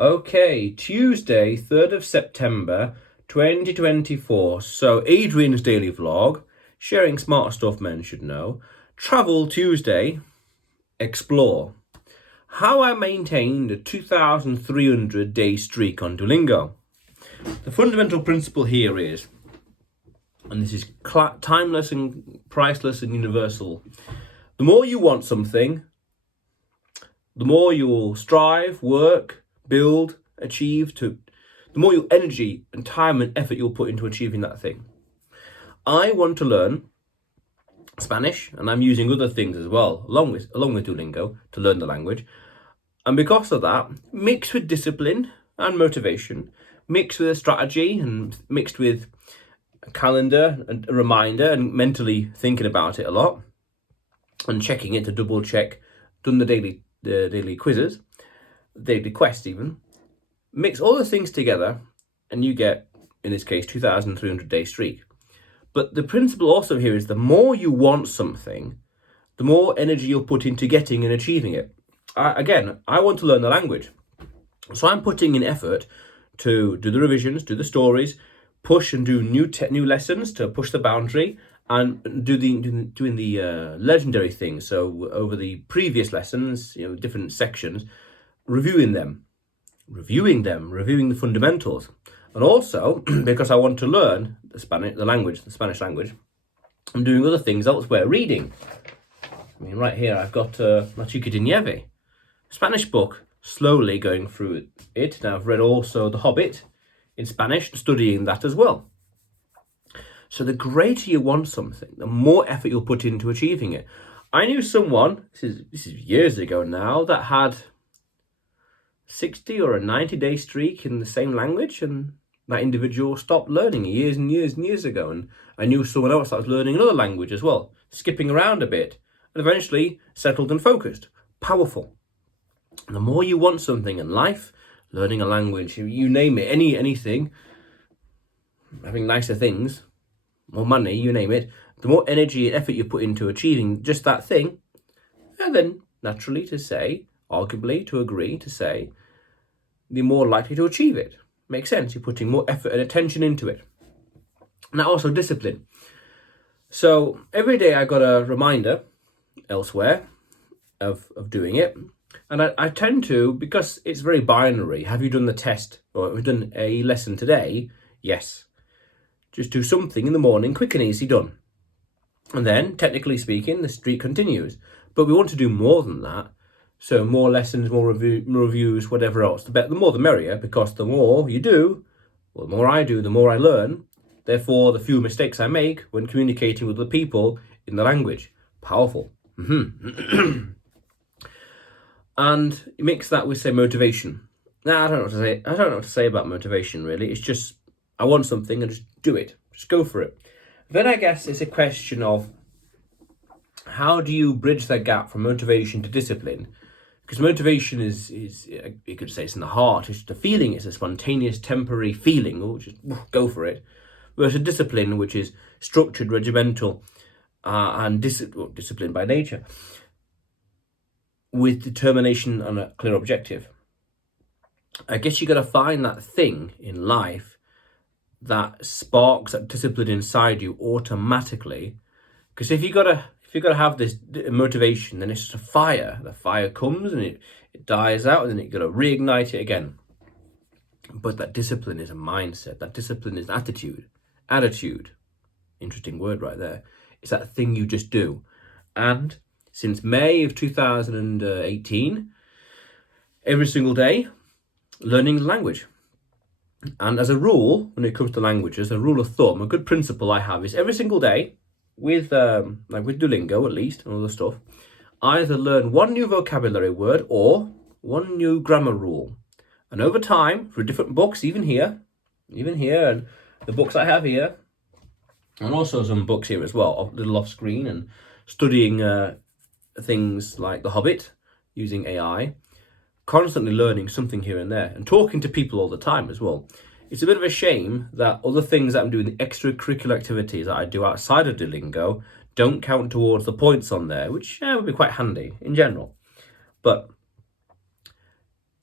Okay, Tuesday, 3rd of September, 2024. So, Adrian's daily vlog, sharing smart stuff men should know. Travel Tuesday, explore. How I maintained a 2,300 day streak on Duolingo. The fundamental principle here is, and this is timeless and priceless and universal, the more you want something, the more you'll strive, work, build, achieve, the more your energy and time and effort you'll put into achieving that thing. I want to learn Spanish, and I'm using other things as well, along with Duolingo, to learn the language. And because of that, mixed with discipline and motivation, mixed with a strategy and mixed with a calendar and a reminder and mentally thinking about it a lot and checking it to double check, done the daily quizzes, daily quest even, mix all the things together and you get, in this case, 2,300 day streak. But the principle also here is the more you want something, the more energy you'll put into getting and achieving it. I want to learn the language. So I'm putting in effort to do the revisions, do the stories, push and do new lessons to push the boundary, and doing the legendary things. So over the previous lessons, different sections, reviewing the fundamentals. And also, because I want to learn the Spanish language, I'm doing other things elsewhere, reading. I mean, right here, I've got La Chica de Nieve, Spanish book, slowly going through it. Now, I've read also The Hobbit in Spanish, studying that as well. So the greater you want something, the more effort you'll put into achieving it. I knew someone, this is years ago now, that had 60 or a 90-day streak in the same language, and that individual stopped learning years and years ago. And I knew someone else that was learning another language as well, skipping around a bit, and eventually settled and focused. Powerful. And the more you want something in life, learning a language, you name it, anything, having nicer things, more money, you name it, the more energy and effort you put into achieving just that thing, and then naturally arguably to agree to say, the more likely to achieve it. Makes sense. You're putting more effort and attention into it. Now also discipline. So every day I got a reminder elsewhere of doing it. And I tend to, because it's very binary, have you done the test or have you done a lesson today? Yes. Just do something in the morning, quick and easy, done. And then, technically speaking, the streak continues. But we want to do more than that. So more lessons, more reviews, whatever else. The more the merrier, because the more you do, well, the more I do, the more I learn. Therefore, the fewer mistakes I make when communicating with the people in the language. Powerful. And you mix that with, say, motivation. Now, I don't know what to say about motivation, really. It's just, I want something and just do it. Just go for it. Then I guess it's a question of how do you bridge that gap from motivation to discipline? Because motivation is you could say it's in the heart, it's the feeling, it's a spontaneous, temporary feeling, or just go for it. Versus discipline, which is structured, regimental, and disciplined by nature, with determination and a clear objective. I guess you got to find that thing in life that sparks that discipline inside you automatically. Because if you got to have this motivation, then it's just a fire. The fire comes and it dies out, and then you got to reignite it again. But that discipline is a mindset. That discipline is attitude. Interesting word right there. It's that thing you just do. And since May of 2018, every single day, learning the language. And as a rule, when it comes to languages, a rule of thumb, a good principle I have is every single day, with Duolingo at least, and all the stuff, I either learn one new vocabulary word or one new grammar rule. And over time, through different books, even here, and the books I have here, and also some books here as well, little off screen, and studying things like The Hobbit, using AI, constantly learning something here and there, and talking to people all the time as well. It's a bit of a shame that other things that I'm doing, the extracurricular activities that I do outside of Duolingo, don't count towards the points on there, which would be quite handy in general. But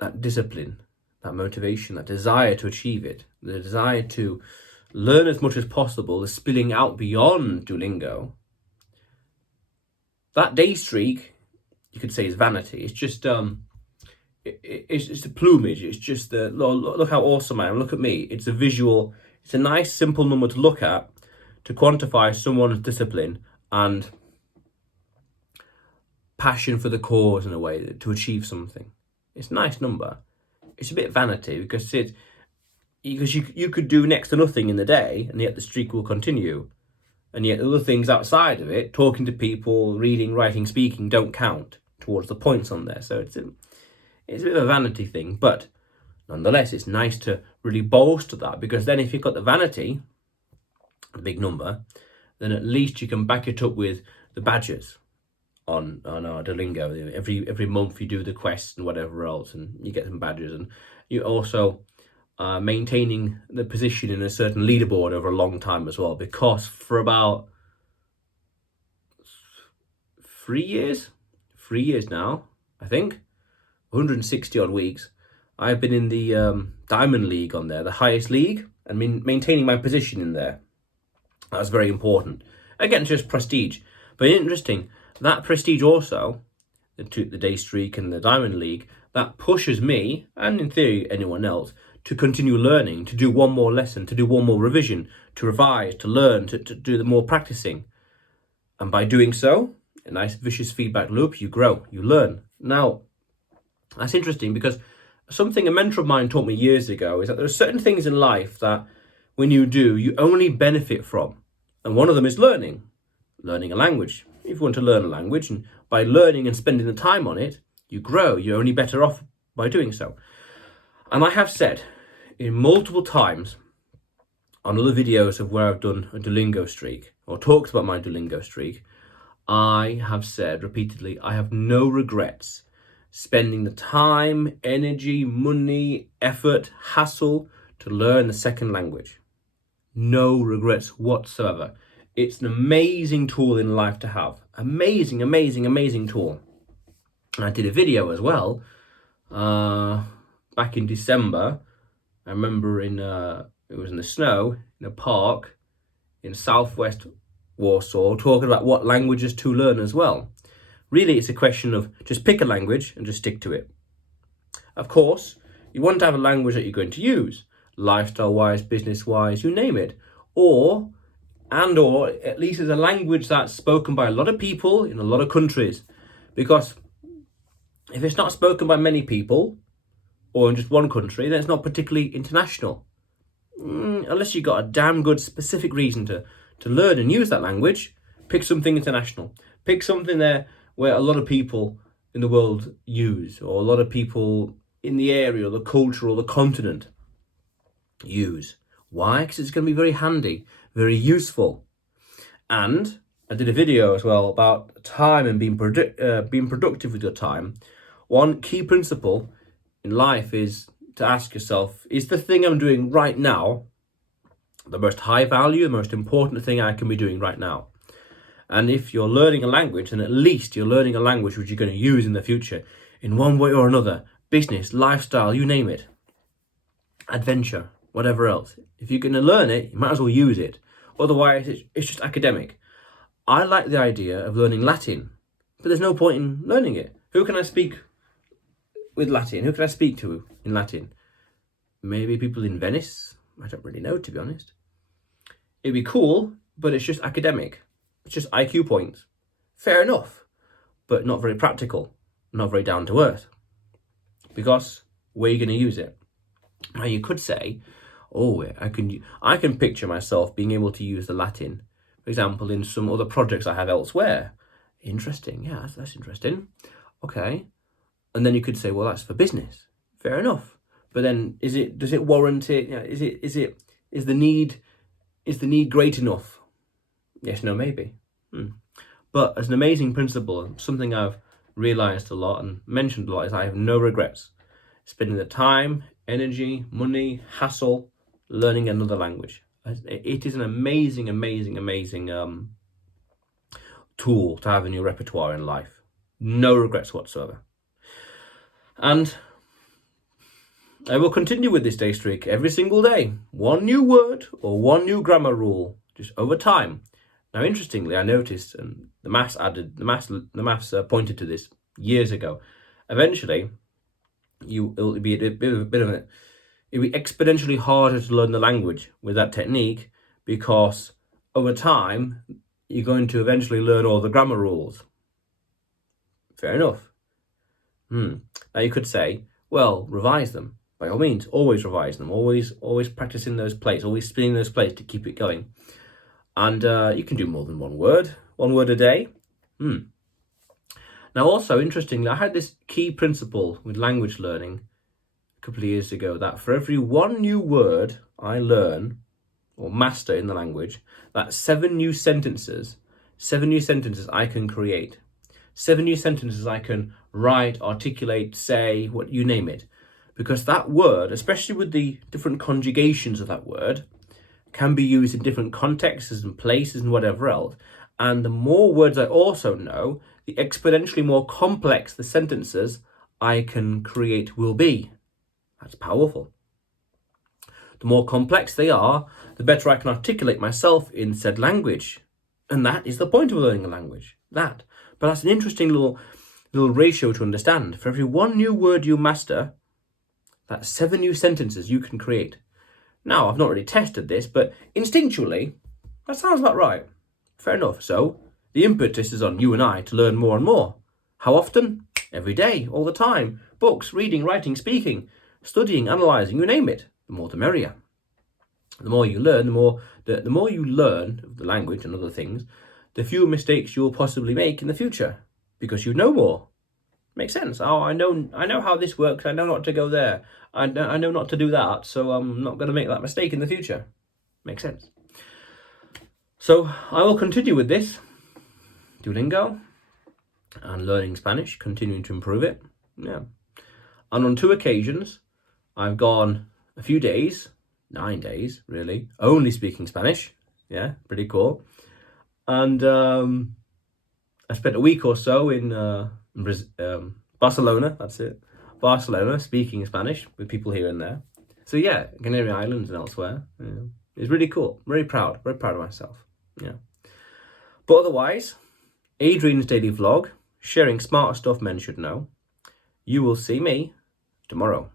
that discipline, that motivation, that desire to achieve it, the desire to learn as much as possible is spilling out beyond Duolingo. That day streak, you could say, is vanity. It's just it's the plumage. It's just the look how awesome I am. Look at me. It's a visual. It's a nice, simple number to look at to quantify someone's discipline and passion for the cause in a way to achieve something. It's a nice number. It's a bit vanity because you could do next to nothing in the day and yet the streak will continue. And yet other things outside of it, talking to people, reading, writing, speaking, don't count towards the points on there. So it's a bit of a vanity thing, but nonetheless, it's nice to really bolster that, because then if you've got the vanity, the big number, then at least you can back it up with the badges on our Duolingo. Every month you do the quests and whatever else, and you get some badges, and you also maintaining the position in a certain leaderboard over a long time as well, because for about 3 years now, I think, 160 odd weeks, I've been in the Diamond League on there, the highest league, and maintaining my position in there. That's very important. Again, it's just prestige. But interesting, that prestige also, the day streak and the Diamond League, that pushes me, and in theory anyone else, to continue learning, to do one more lesson, to do one more revision, to revise, to learn, to do the more practicing. And by doing so, a nice vicious feedback loop, you grow, you learn. Now, that's interesting because something a mentor of mine taught me years ago is that there are certain things in life that when you do, you only benefit from. And one of them is learning a language. If you want to learn a language, and by learning and spending the time on it, you grow. You're only better off by doing so. And I have said in multiple times on other videos of where I've done a Duolingo streak or talked about my Duolingo streak, I have said repeatedly, I have no regrets spending the time, energy, money, effort, hassle to learn the second language. No regrets whatsoever. It's an amazing tool in life to have. Amazing, amazing, amazing tool. And I did a video as well back in December. I remember it was in the snow in a park in southwest Warsaw, talking about what languages to learn as well. Really, it's a question of just pick a language and just stick to it. Of course, you want to have a language that you're going to use, lifestyle-wise, business-wise, you name it. Or at least it's a language that's spoken by a lot of people in a lot of countries. Because if it's not spoken by many people, or in just one country, then it's not particularly international. Unless you've got a damn good specific reason to learn and use that language, pick something international. Pick something there where a lot of people in the world use, or a lot of people in the area, or the culture, or the continent use. Why? Because it's going to be very handy, very useful. And I did a video as well about time and being productive with your time. One key principle in life is to ask yourself, is the thing I'm doing right now the most high value, the most important thing I can be doing right now? And if you're learning a language, then at least you're learning a language which you're going to use in the future in one way or another. Business, lifestyle, you name it. Adventure, whatever else. If you're going to learn it, you might as well use it. Otherwise, it's just academic. I like the idea of learning Latin, but there's no point in learning it. Who can I speak with Latin? Who can I speak to in Latin? Maybe people in Venice? I don't really know, to be honest. It'd be cool, but it's just academic. It's just IQ points. Fair enough, but not very practical, not very down to earth. Because where are you going to use it? Now you could say, I can picture myself being able to use the Latin, for example, in some other projects I have elsewhere. Interesting, yeah, that's interesting. Okay, and then you could say, well, that's for business. Fair enough, but then does it warrant it? You know, is the need great enough? Yes, no, maybe. But as an amazing principle, something I've realised a lot and mentioned a lot, is I have no regrets spending the time, energy, money, hassle, learning another language. It is an amazing, amazing, amazing tool to have in your repertoire in life. No regrets whatsoever. And I will continue with this day streak every single day. One new word or one new grammar rule, just over time. Now, interestingly, I noticed, and the maths pointed to this years ago. Eventually, it'll be it'll be exponentially harder to learn the language with that technique, because over time you're going to eventually learn all the grammar rules. Fair enough. Now you could say, well, revise them. By all means, always revise them. Always practicing those plates. Always spinning those plates to keep it going. And you can do more than one word a day. Now, also interestingly, I had this key principle with language learning a couple of years ago, that for every one new word I learn or master in the language, that's 7 new sentences I can create. 7 new sentences I can write, articulate, say, what you name it. Because that word, especially with the different conjugations of that word, can be used in different contexts and places and whatever else. And the more words I also know, the exponentially more complex the sentences I can create will be. That's powerful. The more complex they are, the better I can articulate myself in said language. And that is the point of learning a language. But that's an interesting little ratio to understand. For every one new word you master, that's 7 new sentences you can create. Now, I've not really tested this, but instinctually, that sounds about right. Fair enough. So, the impetus is on you and I to learn more and more. How often? Every day, all the time. Books, reading, writing, speaking, studying, analysing, you name it. The more the merrier. The more you learn, the more you learn of the language and other things, the fewer mistakes you'll possibly make in the future, because you know more. Makes sense. Oh, I know how this works. I know not to go there. I know not to do that, so I'm not going to make that mistake in the future. Makes sense. So I will continue with this Duolingo and learning Spanish, continuing to improve it. Yeah. And on 2 occasions, I've gone a few days, 9 days really, only speaking Spanish. Yeah, pretty cool. And I spent a week or so in Barcelona. That's it, Barcelona, speaking Spanish with people here and there. So yeah, Canary Islands and elsewhere. Yeah. It's really cool. Very proud of myself. Yeah. But otherwise, Adrian's daily vlog, sharing smart stuff men should know. You will see me tomorrow.